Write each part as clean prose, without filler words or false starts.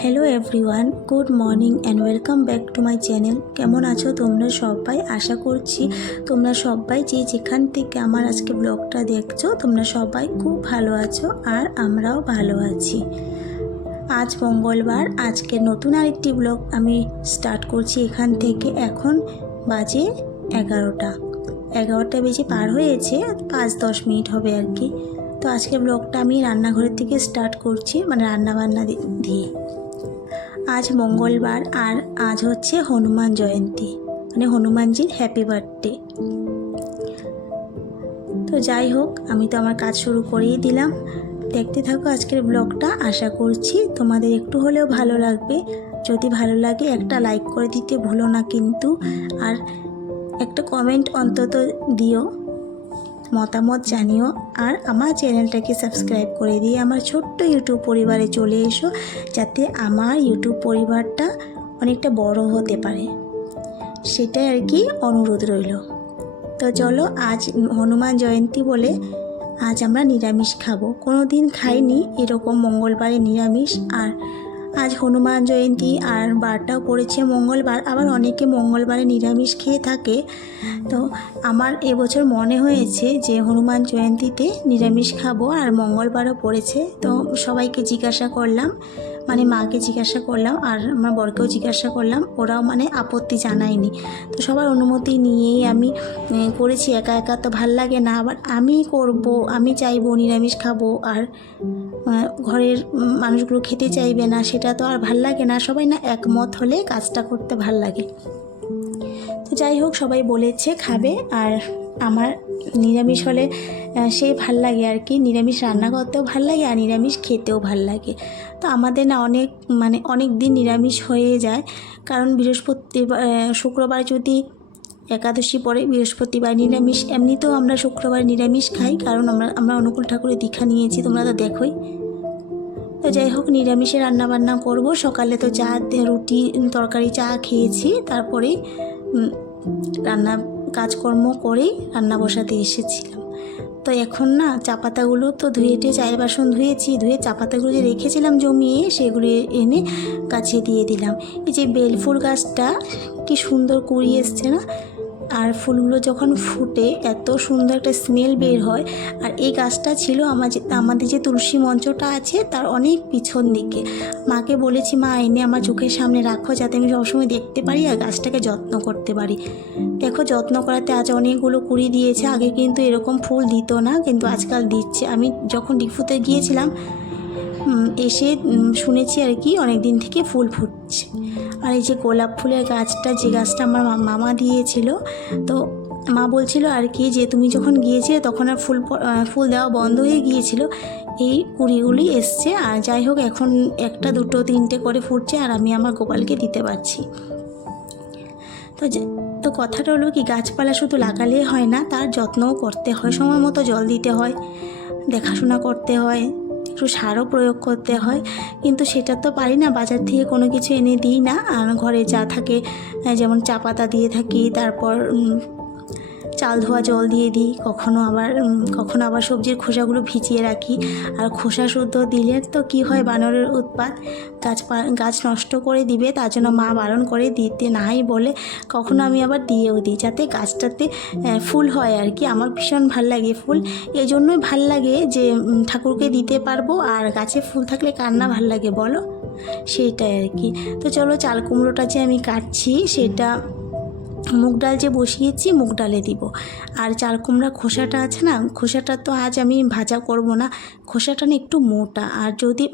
Hello everyone, good morning and welcome back to my channel. কেমন আছো তোমরা সবাই? আশা করছি তোমরা সবাই যে যেখান থেকে আমার আজকে ব্লগটা দেখছো তোমরা সবাই খুব ভালো আছো আর আমরাও ভালো আছি। আজ মঙ্গলবার, আজকে নতুন আরেকটি ব্লগ আমি স্টার্ট করছি এখান থেকে। এখন বাজে 11টা বেজে পার হয়েছে, 5-10 মিনিট হবে আর কি। তো আজকে ব্লগটা আমি রান্নাঘরের থেকে স্টার্ট করছি, মানে রান্নাবান্না দিয়ে। আজ মঙ্গলবার আর আজ হচ্ছে হনুমান জয়ন্তী, মানে হনুমানজির হ্যাপি বার্থডে। তো যাই হোক, আমি তো আমার কাজ শুরু করেই দিলাম। দেখতে থাকো আজকের ব্লগটা, আশা করছি তোমাদের একটু হলেও ভালো লাগবে। যদি ভালো লাগে একটা লাইক করে দিতে ভুলো না কিন্তু, আর একটা কমেন্ট অন্তত দিও, মতামত জানিও। আর আমার চ্যানেলটাকে সাবস্ক্রাইব করে দিয়ে আমার ছোট্ট ইউটিউব পরিবারে চলে এসো, যাতে আমার ইউটিউব পরিবারটা অনেকটা বড় হতে পারে, সেটাই আর কি অনুরোধ রইল। তো চলো, আজ হনুমান জয়ন্তী বলে আজ আমরা নিরামিষ খাবো। কোনো দিন খাইনি এরকম মঙ্গলবারে নিরামিষ, আর আজ হনুমান জয়ন্তী আর বারটাও পড়েছে মঙ্গলবার। আবার অনেকে মঙ্গলবারে নিরামিষ খেয়ে থাকে। তো আমার এবছর মনে হয়েছে যে হনুমান জয়ন্তীতে নিরামিষ খাবো, আর মঙ্গলবারও পড়েছে। তো সবাইকে জিজ্ঞাসা করলাম, মানে মাকে জিজ্ঞাসা করলাম আর আমার বরকেও জিজ্ঞাসা করলাম, ওরাও মানে আপত্তি জানায়নি। তো সবার অনুমতি নিয়েই আমি করেছি। একা একা তো ভাল লাগে না, আবার আমি করব, আমি চাইবো নিরামিষ খাবো আর ঘরের মানুষগুলো খেতে চাইবে না, সেটা তো আর ভাল লাগে না। সবাই না একমত হলে কাজটা করতে ভাল লাগে। তো যাই হোক, সবাই বলেছে খাবে, আর আমার নিরামিষ হলে সেই ভাল লাগে আর কি। নিরামিষ রান্না করতেও ভাল লাগে আর নিরামিষ খেতেও ভাল লাগে। তো আমাদের না অনেক দিন নিরামিষ হয়ে যায়, কারণ বৃহস্পতিবার শুক্রবার যদি একাদশী পরে বৃহস্পতিবার নিরামিষ। এমনিতেও আমরা শুক্রবার নিরামিষ খাই, কারণ আমরা অনুকূল ঠাকুরের দীক্ষা নিয়েছি, তোমরা তো দেখোই। তো যাই হোক, নিরামিষে রান্নাবান্না করব। সকালে তো চা, রুটি, তরকারি, চা খেয়েছি, তারপরে রান্না কাজকর্ম করেই রান্না বসাতে এসেছিলাম। তো এখন না চা পাতাগুলো তো ধুয়ে চায়ের বাসন ধুয়েছি, ধুয়ে চা পাতাগুলো যে রেখেছিলাম জমিয়ে, সেগুলো এনে গাছে দিয়ে দিলাম। এই যে বেলফুল গাছটা কি সুন্দর কুড়ি এসছে না, আর ফুলগুলো যখন ফুটে এত সুন্দর একটা স্মেল বের হয়। আর এই গাছটা ছিল আমাদের যে তুলসী মঞ্চটা আছে তার অনেক পিছন দিকে। মাকে বলেছি, মা এনে আমার চোখের সামনে রাখো, যাতে আমি সবসময় দেখতে পারি আর গাছটাকে যত্ন করতে পারি। দেখো, যত্ন করাতে আজ অনেকগুলো কুড়ি দিয়েছে। আগে কিন্তু এরকম ফুল দিত না, কিন্তু আজকাল দিচ্ছে। আমি যখন ডিফুতে গিয়েছিলাম এসে শুনেছি আর কি, অনেক দিন থেকে ফুল ফুটছে। আর এই যে গোলাপ ফুলের গাছটা, যে গাছটা আমার মামা দিয়েছিল, তো মা বলছিল আর কি যে তুমি যখন গিয়েছিলে তখন আর ফুল দেওয়া বন্ধ হয়ে গিয়েছিল, এই কুড়িগুলি এসছে। আর যাই হোক, এখন 1, 2, 3টে করে ফুটছে, আর আমি আমার গোপালকে দিতে পারছি। তো কথাটা হলো কি, গাছপালা শুধু লাগালেই হয় না, তার যত্নও করতে হয়, সময় মতো জল দিতে হয়, দেখাশোনা করতে হয়, একটু সারও প্রয়োগ করতে হয়। কিন্তু সেটা তো পারি না, বাজার থেকে কোনো কিছু এনে দিই না। আর ঘরে যা থাকে, যেমন চা পাতা দিয়ে থাকি, তারপর চাল ধোয়া জল দিয়ে দিই, কখনো আবার সবজির খোসাগুলো ভিজিয়ে রাখি। আর খোসা শুদ্ধ দিলে তো কি হয়, বানরের উৎপাত, গাছ নষ্ট করে দিবে, তার জন্য মা বারণ করে দিতে নাই বলে কখনো আমি আবার দিয়েও দিই, যাতে গাছটাতে ফুল হয় আর কি। আমার ভীষণ ভাল লাগে ফুল, এই জন্যই ভাল লাগে যে ঠাকুরকে দিতে পারবো। আর গাছে ফুল থাকলে কার না ভাল লাগে বলো, সেইটাই আর কি। তো চলো, চাল কুমড়োটা যে আমি কাটছি, সেটা মুগ ডাল যে বসিয়েছি, মুগ ডালে দিব। আর চাল কুমড়া খোসাটা আছে না, খোসাটা তো আজ আমি ভাজা করব না, খোসাটা না একটু মোটা। আর যদি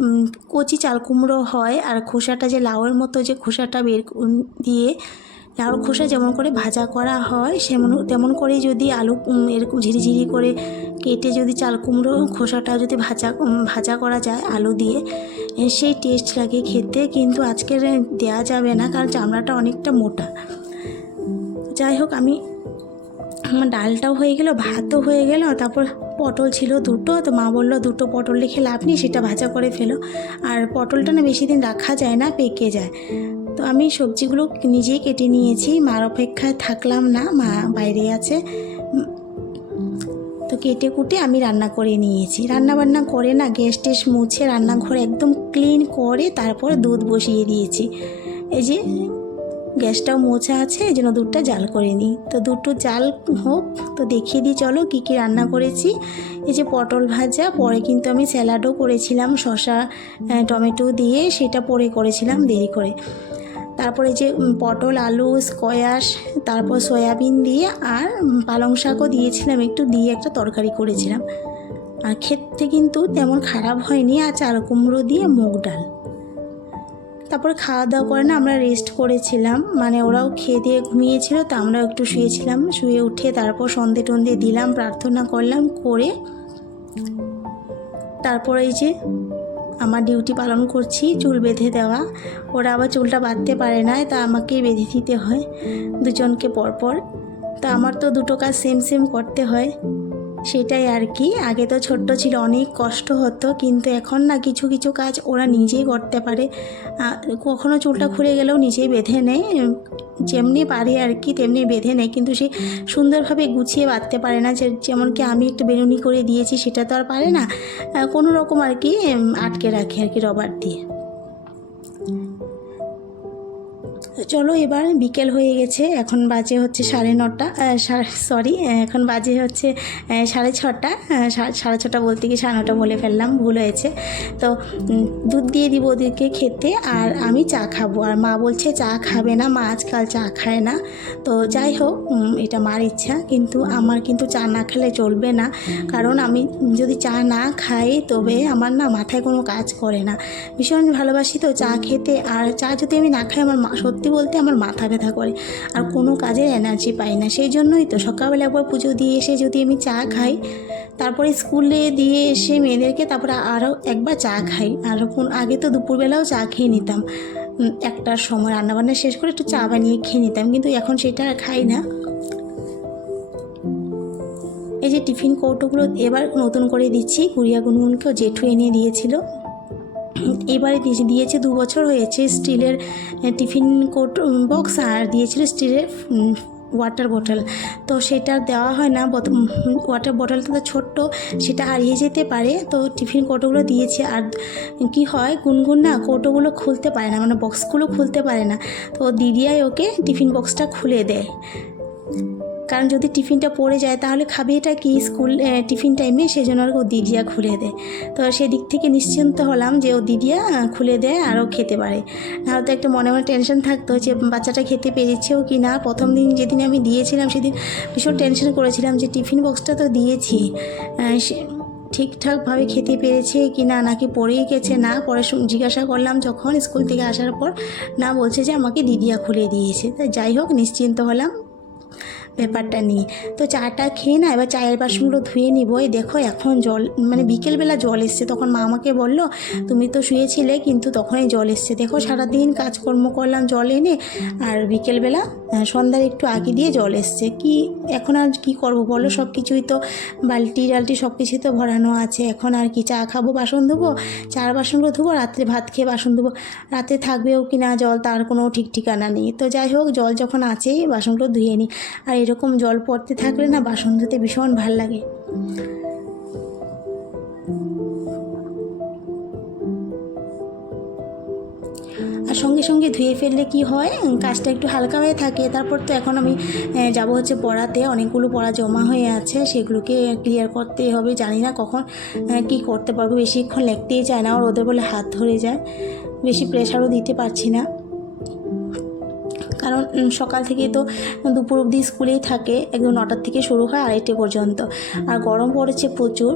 কচি চাল কুমড়ো হয়, আর খোসাটা যে লাউয়ের মতো যে খোসাটা বের দিয়ে, লাউর খোসা যেমন করে ভাজা করা হয় তেমন করে যদি আলু এরকম ঝিরিঝিরি করে কেটে যদি চাল কুমড়ো খোসাটা যদি ভাজা করা যায় আলু দিয়ে, সেই টেস্ট লাগে খেতে। কিন্তু আজকে দেওয়া যাবে না, কারণ চামড়াটা অনেকটা মোটা। যাই হোক, আমার ডালটাও হয়ে গেল, ভাতও হয়ে গেল। তারপর পটল ছিল 2টো, তো মা বললো 2টো পটল রেখে লাভ নেই, সেটা ভাজা করে ফেলো। আর পটলটা না বেশি দিন রাখা যায় না, পেকে যায়। তো আমি সবজিগুলো নিজেই কেটে নিয়েছি, মার অপেক্ষায় থাকলাম না, মা বাইরে আছে। তো কেটে কুটে আমি রান্না করে নিয়েছি। রান্না বান্না করে না গ্যাস টেস মুছে রান্নাঘর একদম ক্লিন করে তারপর দুধ বসিয়ে দিয়েছি। এই যে গ্যাসটাও মোছা আছে, এই জন্য দুধটা জাল করে নিই। তো দুধটা জাল হোক, তো দেখিয়ে দিই চলো কী কী রান্না করেছি। এই যে পটল ভাজা, পরে কিন্তু আমি স্যালাডও করেছিলাম শসা টমেটো দিয়ে, সেটা পরে করেছিলাম দেরি করে। তারপরে যে পটল আলু স্কোয়াশ তারপর সয়াবিন দিয়ে আর পালং শাকও দিয়েছিলাম একটু, দিয়ে একটা তরকারি করেছিলাম। আর খেতে কিন্তু তেমন খারাপ হয়নি। আর চাল কুমড়ো দিয়ে মুগ ডাল। তারপরে খাওয়া দাওয়া করে না আমরা রেস্ট করেছিলাম, মানে ওরাও খেয়ে দিয়ে ঘুমিয়েছিল, তো আমরাও একটু শুয়েছিলাম। শুয়ে উঠে তারপর সন্ধে টন্ধে দিলাম, প্রার্থনা করলাম, করে তারপরে এই যে আমার ডিউটি পালন করছি চুল বেঁধে দেওয়া। ওরা আবার চুলটা বাঁধতে পারে না, তা আমাকেই বেঁধে দিতে হয় দুজনকে পরপর। তা আমার তো দুটো কাজ সেম সেম করতে হয়, সেটাই আর কি। আগে তো ছোট্ট ছিল, অনেক কষ্ট হতো, কিন্তু এখন না কিছু কিছু কাজ ওরা নিজেই করতে পারে। কখনো চুলটা খুলে গেলেও নিজেই বেঁধে নেয়, যেমনি পারে আর কি তেমনি বেঁধে নেয়, কিন্তু সে সুন্দরভাবে গুছিয়ে বাঁধতে পারে না। যেমন কি আমি একটু বেনুনি করে দিয়েছি, সেটা তো আর পারে না, কোনো রকম আর কি আটকে রাখে আর কি রবার দিয়ে। চলো এবার বিকেল হয়ে গেছে, এখন বাজে হচ্ছে 9:30, এখন বাজে হচ্ছে 6:30। 6:30 বলতে কি 9:30 বলে ফেললাম, ভুল হয়েছে। তো দুধ দিয়ে দিব ওদেরকে খেতে, আর আমি চা খাবো। আর মা বলছে চা খাবে না, মা আজকাল চা খায় না। তো যাই হোক, এটা মার ইচ্ছা, কিন্তু আমার কিন্তু চা না খেলে চলবে না। কারণ আমি যদি চা না খাই তবে আমার না মাথায় কোনো কাজ করে না। ভীষণ ভালোবাসি তো চা খেতে, আর চা যদি আমি না খাই আমার সত্যি বলতে আমার মাথা ব্যথা করে, আর কোনো কাজের এনার্জি পাই না। সেই জন্যই তো সকালবেলা একবার পুজো দিয়ে এসে যদি আমি চা খাই, তারপরে স্কুলে দিয়ে এসে মেয়েদেরকে তারপরে আরও একবার চা খাই। আর আগে তো দুপুরবেলাও চা খেয়ে নিতাম, 1টার সময় রান্নাবান্না শেষ করে একটু চা বানিয়ে খেয়ে নিতাম, কিন্তু এখন সেটা আর খাই না। এই যে টিফিন কৌটোগুলো এবার নতুন করে দিচ্ছি, গুড়িয়া গুনগুনকেও জেঠু এনে দিয়েছিল, এবারে দিয়েছে 2 বছর হয়েছে। স্টিলের টিফিন কোট বক্স আর দিয়েছিল স্টিলের ওয়াটার বোতল। তো সেটা দেওয়া হয় না, ওয়াটার বোতলটা তো ছোট্ট, সেটা হারিয়ে যেতে পারে। তো টিফিন কৌটোগুলো দিয়েছে। আর কি হয়, গুনগুন না কৌটোগুলো খুলতে পারে না, মানে বক্সগুলো খুলতে পারে না। তো দিদিয়াই ওকে টিফিন বক্সটা খুলে দেয়, কারণ যদি টিফিনটা পড়ে যায় তাহলে খাবে এটা কি স্কুল টিফিন টাইমে, সেই জন্য আর ও দিদিয়া খুলে দেয়। তো সেদিক থেকে নিশ্চিন্ত হলাম যে ও দিদিয়া খুলে দেয় আর ও খেতে পারে। নাহলে তো একটা মনে মনে টেনশন থাকতো যে বাচ্চাটা খেতে পেরেছেও কি না। প্রথম দিন যেদিন আমি দিয়েছিলাম সেদিন ভীষণ টেনশন করেছিলাম যে টিফিন বক্সটা তো দিয়েছি, সে ঠিকঠাকভাবে খেতে পেরেছে কি না, নাকি পড়েই গেছে। না, পরে জিজ্ঞাসা করলাম যখন স্কুল থেকে আসার পর, না বলছে যে আমাকে দিদিয়া খুলে দিয়েছে। তাই যাই হোক, নিশ্চিন্ত হলাম ব্যাপারটা নিয়ে। তো চাটা খেয়ে না এবার চায়ের বাসনগুলো ধুয়ে নিব। এই দেখো এখন জল, মানে বিকেলবেলা জল এসছে, তখন মা আমাকে বললো তুমি তো শুয়েছিলে কিন্তু তখনই জল এসছে। দেখো সারাদিন কাজকর্ম করলাম জল এনে, আর বিকেলবেলা সন্ধ্যার একটু আগে দিয়ে জল এসছে। কি এখন আর কি করব বলো, সব কিছুই তো বালতি টালটি সব কিছুই তো ভরানো আছে। এখন আর কি চা খাবো, বাসন ধোবো, চার বাসনগুলো ধোবো, রাত্রে ভাত খেয়ে বাসন ধোবো, রাতে থাকবেও কি না জল তার কোনো ঠিক ঠিকানা নেই। তো যাই হোক, জল যখন আছেই বাসনগুলো ধুয়ে নিই। আর এরকম জল পড়তে থাকলে না বাসন ধুতে ভীষণ ভাল লাগে। আর সঙ্গে সঙ্গে ধুয়ে ফেললে কি হয়, কাজটা একটু হালকা হয়ে থাকে। তারপর তো এখন আমি যাব হচ্ছে পড়াতে, অনেকগুলো পড়া জমা হয়ে আছে, সেগুলোকে ক্লিয়ার করতে হবে। জানি না কখন কি করতে পারবো, বেশিক্ষণ লিখতেই চায় না, আর ওদের বলে হাত ধরে যায়, বেশি প্রেশারও দিতে পারছি না। কারণ সকাল থেকে তো দুপুর অবধি স্কুলেই থাকে, একদম 9টার থেকে শুরু হয় 2:30 পর্যন্ত। আর গরম পড়েছে প্রচুর,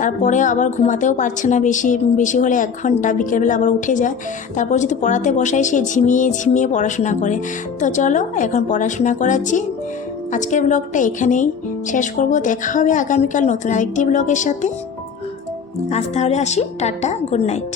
তারপরে আবার ঘুমাতেও পারছে না, বেশি হলে 1 ঘন্টা, বিকেলবেলা আবার উঠে যায়। তারপর যদি পড়াতে বসাই সে ঝিমিয়ে পড়াশোনা করে। তো চলো এখন পড়াশোনা করাচ্ছি। আজকের ব্লগটা এখানেই শেষ করব, দেখা হবে আগামীকাল নতুন আরেকটি ব্লগের সাথে। আজ তাহলে আসি, টাটা, গুড নাইট।